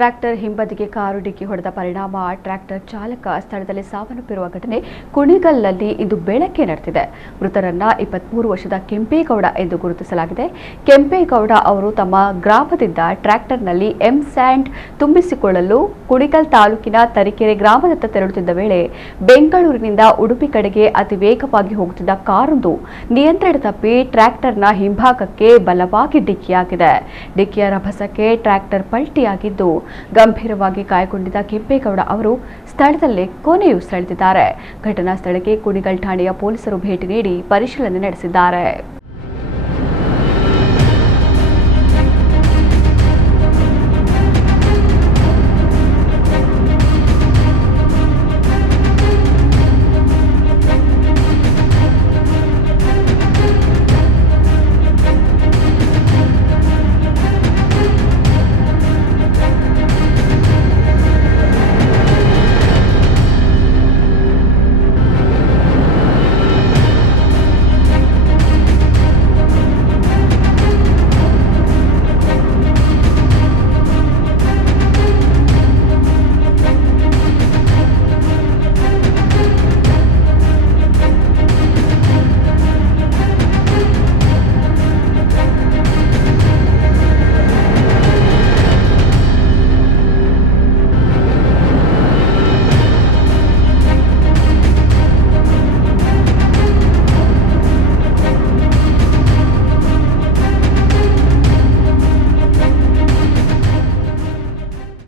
Tractor ಹಿಂಬದಿಗೆ car ಡಿಕ್ಕಿ ಹೊಡೆದ ಪರಿಣಾಮ ಟ್ರ್ಯಾಕ್ಟರ್ ಚಾಲಕ ಸ್ಥಳದಲ್ಲಿ ಸಾವನ್ನಪ್ಪಿರುವ ಘಟನೆ ಕುಣಿಗಲ್ನಲ್ಲಿ ಇಂದು ಬೆಳಗ್ಗೆ ನಡೆದಿದೆ. ಮೃತರನ್ನ 23 ವರ್ಷದ ಕೆಂಪೇಗೌಡ ಎಂದು ಗುರುತಿಸಲಾಗಿದೆ. ಕೆಂಪೇಗೌಡ ಅವರು ತಮ್ಮ ಗ್ರಾಮದಿಂದ ಟ್ರ್ಯಾಕ್ಟರ್ನಲ್ಲಿ ಸ್ಯಾಂಡ್ ತುಂಬಿಸಿಕೊಳ್ಳಲು ಕುಣಿಗಲ್ ತಾಲೂಕಿನ ತರೀಕೆರೆ ಗ್ರಾಮದತ್ತ ತೆರಳುತ್ತಿದ್ದ ವೇಳೆ ಬೆಂಗಳೂರಿನಿಂದ ಉಡುಪಿ ಕಡೆಗೆ ಅತಿ ವೇಗವಾಗಿ ಹೋಗುತ್ತಿದ್ದ ಕಾರೊಂದು ನಿಯಂತ್ರಣ ತಪ್ಪಿ ಟ್ರ್ಯಾಕ್ಟರ್ನ ಹಿಂಭಾಗಕ್ಕೆ ಬಲವಾಗಿ ಡಿಕ್ಕಿಯಾಗಿದೆ. ಡಿಕ್ಕಿಯ ರಭಸಕ್ಕೆ ಟ್ರ್ಯಾಕ್ಟರ್ ಪಲ್ಟಿಯಾಗಿದ್ದು ಗಂಭೀರವಾಗಿ ಗಾಯಗೊಂಡಿದ್ದ ಕೆಂಪೇಗೌಡ ಅವರು ಸ್ಥಳದಲ್ಲೇ ಕೊನೆಯುಸಿರೆಳೆದಿದ್ದಾರೆ. ಘಟನಾ ಸ್ಥಳಕ್ಕೆ ಕುಣಿಗಲ್ ಠಾಣೆಯ ಪೊಲೀಸರು ಭೇಟಿ ನೀಡಿ ಪರಿಶೀಲನೆ ನಡೆಸಿದ್ದಾರೆ.